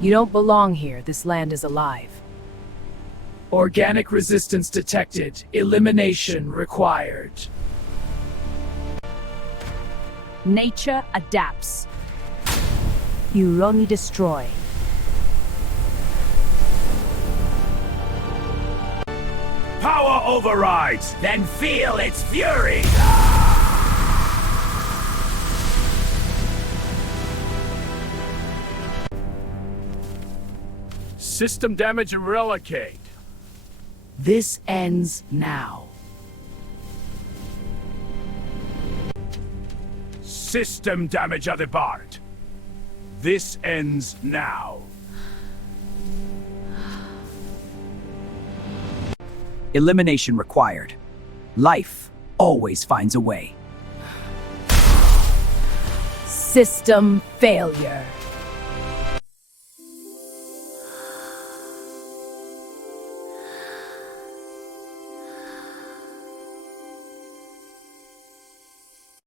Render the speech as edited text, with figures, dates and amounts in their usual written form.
You don't belong here. This land is alive. Organic resistance detected. Elimination required. Nature adapts. You only destroy. Power overrides, then feel its fury! System damage and relocate. This ends now. System damage at the BART. This ends now. Elimination required. Life always finds a way. System failure.